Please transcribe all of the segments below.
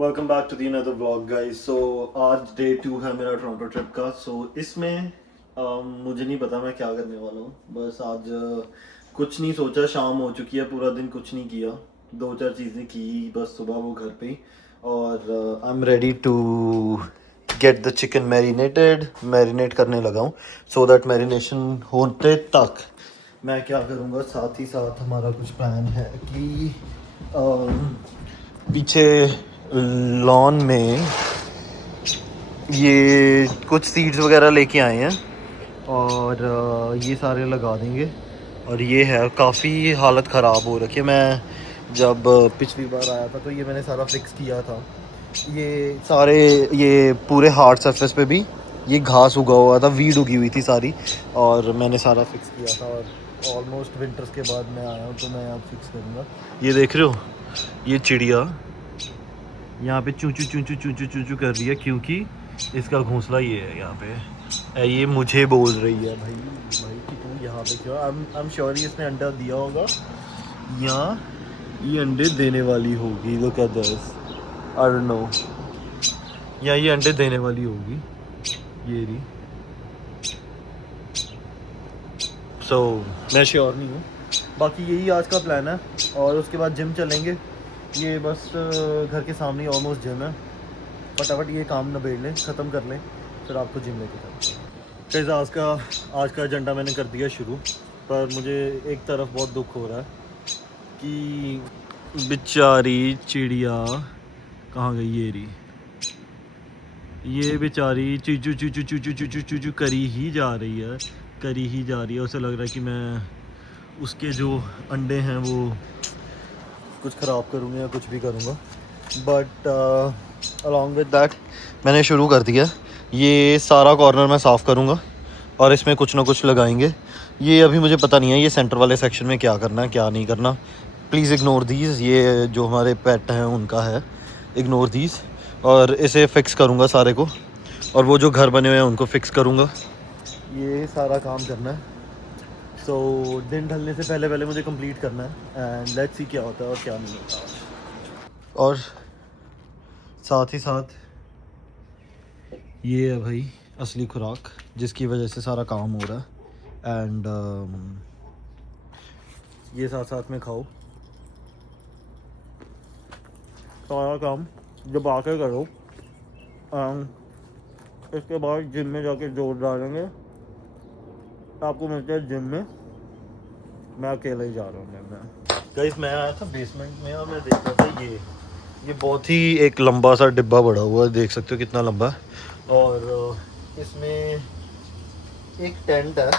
Welcome back to the another vlog guys. So आज day 2 है मेरा टोरंटो ट्रिप का। सो इसमें मुझे नहीं पता मैं क्या करने वाला हूँ। बस आज कुछ नहीं सोचा, शाम हो चुकी है, पूरा दिन कुछ नहीं किया, दो चार चीज़ें की बस सुबह वो घर पे ही। और I am ready to get the chicken marinate करने लगा हूँ सो दैट मैरिनेशन होते तक मैं क्या करूँगा। साथ ही साथ हमारा कुछ प्लान है कि पीछे लॉन में ये कुछ सीड्स वगैरह लेके आए हैं और ये सारे लगा देंगे। और ये है, काफ़ी हालत ख़राब हो रखी है। मैं जब पिछली बार आया था तो ये मैंने सारा फिक्स किया था। ये सारे, ये पूरे हार्ड सरफेस पे भी ये घास उगा हुआ था, वीड उगी हुई थी सारी, और मैंने सारा फिक्स किया था। और ऑलमोस्ट विंटर्स के बाद मैं आया हूँ तो मैं अब फिक्स करूँगा। ये देख रहे हो, ये चिड़िया यहाँ पे चूचू चूचू चूचू चूचू कर रही है क्योंकि इसका घोंसला ये है यहाँ पे। ये मुझे बोल रही है भाई कि तू यहाँ पे क्यों। आई एम श्योर इसने अंडा दिया होगा या ये अंडे देने वाली होगी। Look at this, I don't know, या ये अंडे देने वाली होगी ये रही। सो मैं श्योर नहीं हूँ। बाकी यही आज का प्लान है और उसके बाद जिम चलेंगे। ये बस घर के सामने ऑलमोस्ट जिम है। फटाफट ये काम नबेड़ लें, ख़त्म कर लें, फिर आपको जिम लेके चलते हैं। आज का एजेंडा मैंने कर दिया शुरू, पर मुझे एक तरफ बहुत दुख हो रहा है कि बेचारी चिड़िया कहाँ गई। ये रही, ये बेचारी चूचू चूचू चूचू चूचू चूचू करी ही जा रही है। उसे लग रहा है कि मैं उसके जो अंडे हैं वो कुछ ख़राब करूँगा या कुछ भी करूँगा। बट अलॉन्ग विद दैट मैंने शुरू कर दिया। ये सारा कॉर्नर मैं साफ़ करूँगा और इसमें कुछ ना कुछ लगाएंगे। ये अभी मुझे पता नहीं है ये सेंटर वाले सेक्शन में क्या करना है क्या नहीं करना। प्लीज़ इग्नोर दीज, ये जो हमारे पेट हैं उनका है, इग्नोर दीज। और इसे फ़िक्स करूँगा सारे को, और वो जो घर बने हुए हैं उनको फ़िक्स करूँगा। ये सारा काम करना है। सो दिन ढलने से पहले मुझे कंप्लीट करना है एंड लेट्स सी क्या होता है और क्या नहीं होता। और साथ ही साथ ये है भाई असली खुराक जिसकी वजह से सारा काम हो रहा है। एंड ये साथ साथ में खाओ, सारा काम जब आके करो। इसके बाद जिम में जाके जोर डालेंगे। आपको मिलते हैं जिम में। मैं अकेला ही जा रहा हूँ। गाइस मैं आया था बेसमेंट में और मैं देख रहा था ये बहुत ही एक लंबा सा डिब्बा पड़ा हुआ है, देख सकते हो कितना लंबा है। और इसमें एक टेंट है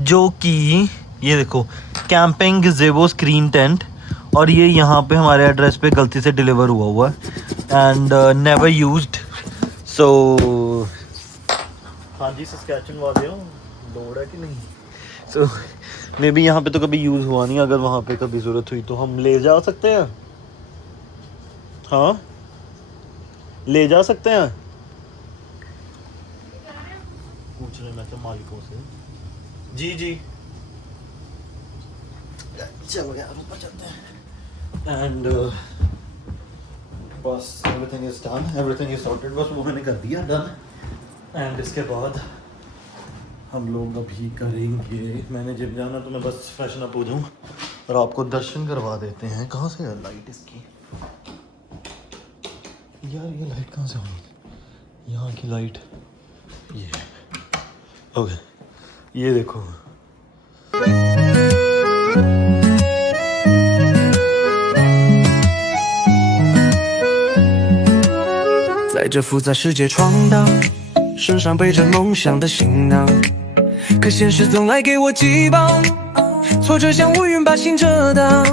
जो कि ये देखो, कैंपिंग ज़ेबो स्क्रीन टेंट, और ये यहाँ पे हमारे एड्रेस पे गलती से डिलीवर हुआ है एंड नेवर यूज्ड। सो हाँ जी, सस्कैचुअन वाले हो, लोड है कि नहीं। सो मे बी यहाँ पे तो कभी यूज़ हुआ नहीं, अगर वहाँ पे कभी ज़रूरत हुई तो हम ले जा सकते हैं। हाँ ले जा सकते हैं, पूछ रहे मैं तो मालिकों से। जी चलो यार ऊपर चलते हैं। एंड बस everything is done, everything is sorted. बस वो मैंने कर दिया डन। एंड इसके बाद हम लोग अभी करेंगे, मैंने जिम जाना तो मैं बस फ्रेशन अप हो जाऊँ और आपको दर्शन करवा देते हैं। कहाँ से है लाइट इसकी यार, ये लाइट कहाँ से होगी, यहाँ की लाइट ये। ओके ये देखो, 在这复杂世界闯荡，身上背着梦想的行囊，可现实总来给我击棒，挫折像乌云把心遮挡，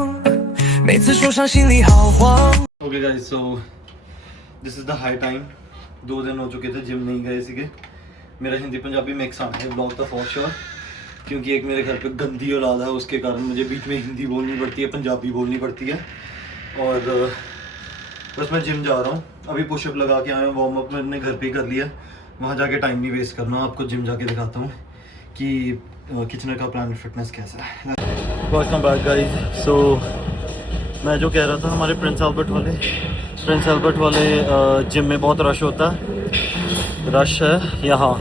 每次受伤心里好慌。 okay guys, so this is the high time. 2 दिन हो चुके थे जिम नहीं गए सीगे। मेरा हिंदी पंजाबी मिक्स आना है ब्लॉग था फॉर श्योर, क्योंकि एक मेरे घर पे गंदी औलाद है, उसके कारण मुझे बीच में हिंदी बोलनी पड़ती है, पंजाबी बोलनी पड़ती है। और बस मैं जिम जा रहा हूँ अभी, पुशअप लगा के आया हूँ, वार्म अप मैंने घर पे ही कर लिया। वहाँ जाके टाइम नहीं वेस्ट करना, आपको जिम जाके दिखाता हूँ कि किचन का प्लान फिटनेस कैसा है। Welcome back guys. सो मैं जो कह रहा था, हमारे प्रिंस अल्बर्ट वाले प्रिंस एल्बर्ट वाले जिम में बहुत रश होता है, रश है यहाँ।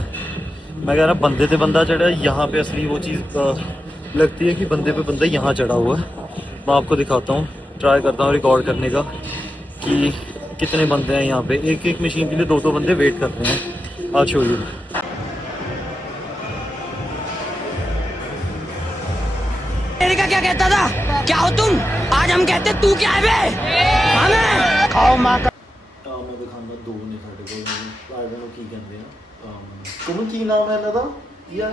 मैं कह रहा बंदे पे बंदा चढ़ा है यहाँ पे, असली वो चीज़ लगती है कि बंदे पे बंदा यहाँ चढ़ा हुआ है। मैं आपको दिखाता हूँ, ट्राई करता हूँ रिकॉर्ड करने का कि कितने बंदे हैं यहाँ पे। एक एक मशीन के लिए 2-2 बंदे वेट कर रहे हैं। आज शो यू। तेरे का क्या कहता था, क्या हो तुम? आज हम कहते तू क्या है बे? हमें खाओ माँ का। मैं दिखाऊंगा 2 ने साढ़े को आई डोंट नो की कहते हैं तुम की नाम है ना था या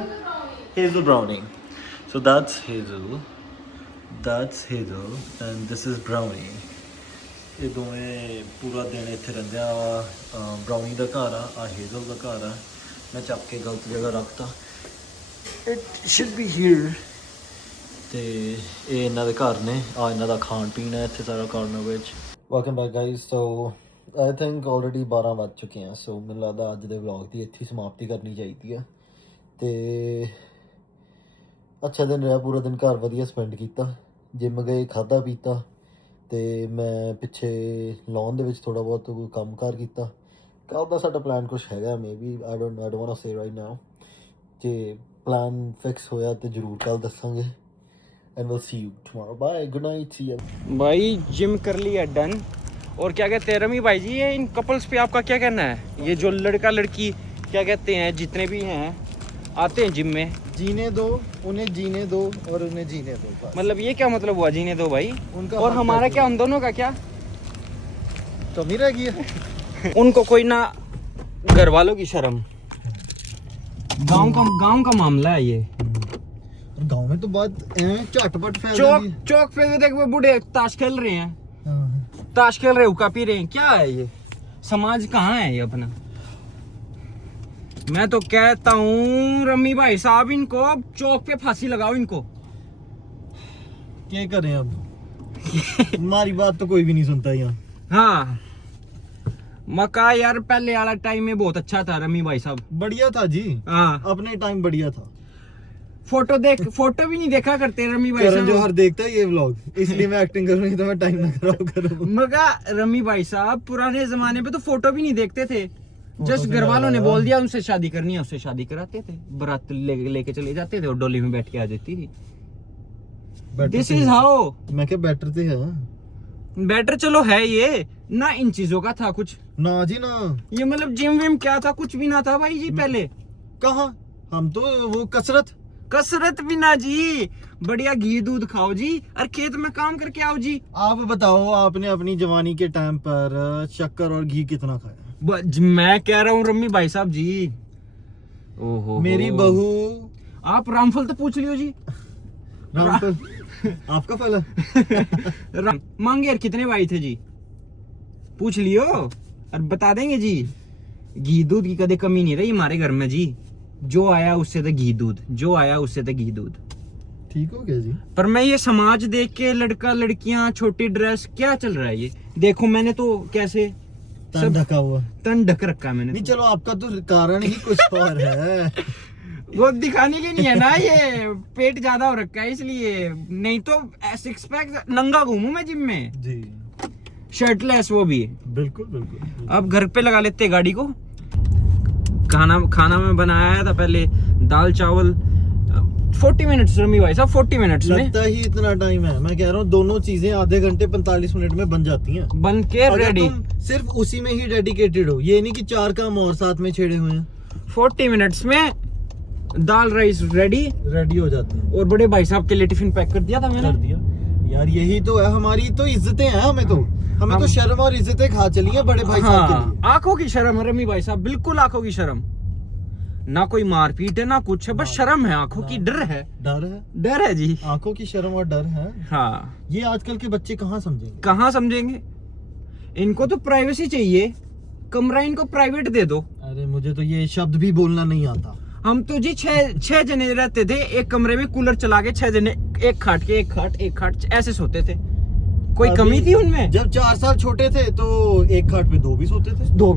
Hazel browning. So that's Hazel and this is brownie. ये दोवें पूरा दिन इत्थे रहिंदे आ। ब्राउनी दा घर आ हेज़ल दा घर आ। मैं चक के गलत जगह रखता, इट शुड बी हियर। ਤੇ ਇਹ ਇਹਨਾਂ ਦੇ ਘਰ ਨੇ, ਆ ਇਹਨਾਂ ਦਾ ਖਾਣ ਪੀਣ ਹੈ ਇੱਥੇ ਸਾਰਾ ਕਾਰਨਰ ਵਿੱਚ। Welcome back guys. So I think already 12 ਵੱਜ ਚੁੱਕੇ ਆ। ਸੋ ਮੈਨੂੰ ਲੱਗਦਾ ਅੱਜ ਦੇ ਵਲੌਗ ਦੀ ਇੱਥੇ ਸਮਾਪਤੀ ਕਰਨੀ ਚਾਹੀਦੀ ਆ। ਤੇ ਅੱਛਾ ਦਿਨ ਰਿਹਾ, ਪੂਰਾ ਦਿਨ ਘਰ ਵਧੀਆ ਸਪੈਂਡ ਕੀਤਾ, ਜਿਮ ਗਏ, ਖਾਧਾ ਪੀਤਾ, ਤੇ ਮੈਂ ਪਿੱਛੇ ਲੌਨ ਦੇ ਵਿੱਚ ਥੋੜ੍ਹਾ ਬਹੁਤ ਕੰਮ ਕਾਰ ਕੀਤਾ। ਕੱਲ੍ਹ ਦਾ ਸਾਡਾ ਪਲਾਨ ਕੁਛ ਹੈਗਾ, maybe I don't want say right now. ਜੇ ਪਲਾਨ ਫਿਕਸ ਹੋਇਆ ਤੇ ਜ਼ਰੂਰ ਕੱਲ੍ਹ ਦੱਸਾਂਗੇ। And we'll see you tomorrow. Bye. Good night. See you. भाई जिम कर लिया डन। और क्या कहते हैं रमी भाई जी, ये इन कपल्स पे आपका क्या कहना है? ये जो लड़का लड़की क्या कहते हैं, जितने भी हैं आते हैं जिम में, जीने दो उन्हें, जीने दो और उन्हें जीने दो बस। मतलब ये क्या मतलब हुआ जीने दो भाई? उनका और हमारा क्या, हम दोनों का क्या कमी रह गई है? उनको कोई ना घर वालों की शर्म। गांव का मामला है ये। गांव में तो बात झटपट फैल जाती है। चौक पे तो देख वो बूढ़े ताश खेल रहे हैं, हाँ। ताश खेल रहे, हुक्का पी रहे हैं। क्या है ये समाज? कहाँ है ये अपना? मैं तो कहता हूँ रमी भाई साहब, इनको चौक पे फांसी लगाओ इनको। क्या करें अब? हमारी बात तो कोई भी नहीं सुनता यहाँ। हाँ मका यार, पहले वाला टाइम में बहुत अच्छा था रमी भाई साहब, बढ़िया था जी। हाँ अपने टाइम बढ़िया था। फोटो भी नहीं देखा करते रमी भाई करण साहब। जौहर देखता है ये व्लॉग, इसलिए मैं एक्टिंग कर रही हूँ, तो मैं टाइम ना खराब करूँ। मगा रमी भाई साहब पुराने जमाने पे तो फोटो भी नहीं देखते थे, जस्ट घर वालों ने बोल दिया उनसे शादी करनी है, उससे शादी कराते थे, बारात लेके चले जाते थे और डोली में बैठ के आ जाती थी। This is how. मैं क्या बेटर थे है? बेटर चलो है ये ना, इन चीजों का था कुछ ना जी ना। ये मतलब जिम विम क्या था, कुछ भी ना था भाई जी पहले। कहाँ, हम तो वो कसरत भी ना जी, बढ़िया घी दूध खाओ जी, और खेत में काम करके आओ जी। आप बताओ, आपने अपनी जवानी के टाइम पर शक्कर और घी कितना खाया? मैं कह रहा हूँ रमी भाई साहब जी, ओहो मेरी बहू। आप रामफल तो पूछ लियो जी। रामफल आपका फल है। मांगेर कितने भाई थे जी, पूछ लियो और बता देंगे जी। घी दूध की कदे कमी नहीं रही हमारे घर में जी, जो आया उससे तो घी दूध, जो आया उससे तो घी दूध। ठीक हो गया जी। पर मैं ये समाज देख के, लड़का लड़कियां, छोटी ड्रेस, क्या चल रहा है ये? देखो मैंने तो कैसे तन ढका हुआ, तन ढक रखा है मैंने। नहीं चलो, आपका तो कारण ही कुछ और है। वो दिखाने के लिए है ना, ये पेट ज्यादा हो रखा है इसलिए, नहीं तो सिक्स पैक नंगा घूमू मैं जिम में जी, शर्टलेस, वो भी। बिल्कुल बिल्कुल। अब घर पे लगा लेते गाड़ी को। खाना में बनाया था पहले दाल चावल, 40 मिनट्स रमी भाई साहब, 40 मिनट्स में लगता ही इतना टाइम है। मैं कह रहा हूँ दोनों चीजें आधे घंटे 45 मिनट में बन जाती हैं, बन के रेडी। सिर्फ उसी में ही डेडिकेटेड हो, ये नहीं कि 4 काम और साथ में छेड़े हुए हैं। 40 मिनट्स में दाल राइस रेडी हो जाते हैं। और बड़े भाई साहब के लिए टिफिन पैक कर दिया था मैंने। कर दिया यार, यही तो है हमारी तो इज्जतें हैं। हमें तो शर्म और इज्जतें खा चली है बड़े भाई साहब के लिए। आंखों की शर्म है रमी भाई साहब, बिल्कुल आंखों की शर्म। ना कोई मारपीट है ना कुछ है, बस शर्म है, आंखों की डर है जी। आंखों की शर्म और डर है। हाँ ये आजकल के बच्चे कहाँ समझेंगे? इनको तो प्राइवेसी चाहिए, कमरा इनको प्राइवेट दे दो। अरे मुझे तो ये शब्द भी बोलना नहीं आता। हम तो जी 6 जने रहते थे एक कमरे में, कूलर चला के 6 जने, एक खाट ऐसे सोते थे। कोई कमी थी उनमें? जब 4 साल छोटे थे तो एक खाट पे 2 भी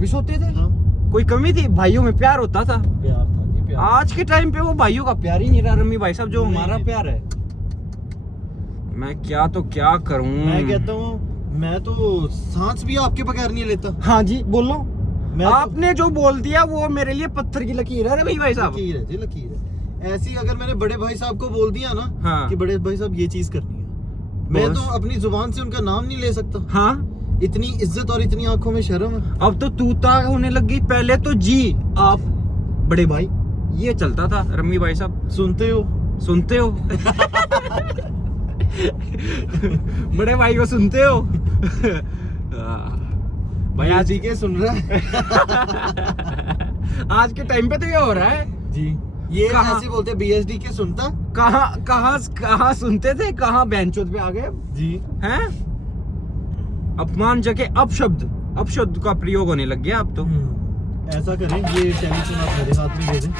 सोते थे। हाँ। कोई कमी थी? भाइयों में प्यार होता था। प्यार। आज के टाइम पे वो भाइयों का प्यार ही नहीं रहा रमी भाई साहब, जो हमारा प्यार है। मैं क्या करूं? मैं कहता हूँ मैं तो सांस भी आपके बगैर नहीं लेता। हाँ जी बोलो। मैं तो- आपने जो बोल दिया वो मेरे लिए पत्थर की लकीर है भाई साहब। लकीर है जी, लकीर है। ऐसी अगर मैंने बड़े भाई साहब को बोल दिया ना हाँ। कि बड़े भाई साहब ये चीज करनी है, मैं बस। तो अपनी जुबान से उनका नाम नहीं ले सकता। हाँ इतनी इज्जत और इतनी आंखों में शर्म है। अब तो तूता होने लगी। पहले तो जी आप बड़े भाई ये चलता था। रम्मी भाई साहब सुनते हो? सुनते हो? बड़े भाई को सुनते हो? भाई आज जी के सुन रहा है। आज के टाइम पे तो ये हो रहा है जी ये कहाँ? ऐसे बोलते BSD के सुनता कहाँ सुनते थे, कहाँ बेंचों पे आ गए जी। हैं। अपमान जगह अपशब्द का प्रयोग होने लग गया अब तो। ऐसा करें, ये टेलीफोन आप मेरे हाथ में दे दें,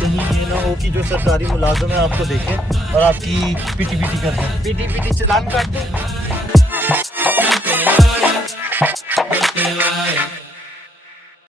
कहीं ये ना हो कि जो सरकारी मुलाजिम है आपको देखे और आपकी पीटी कर दें। पीटी चलान काट दो।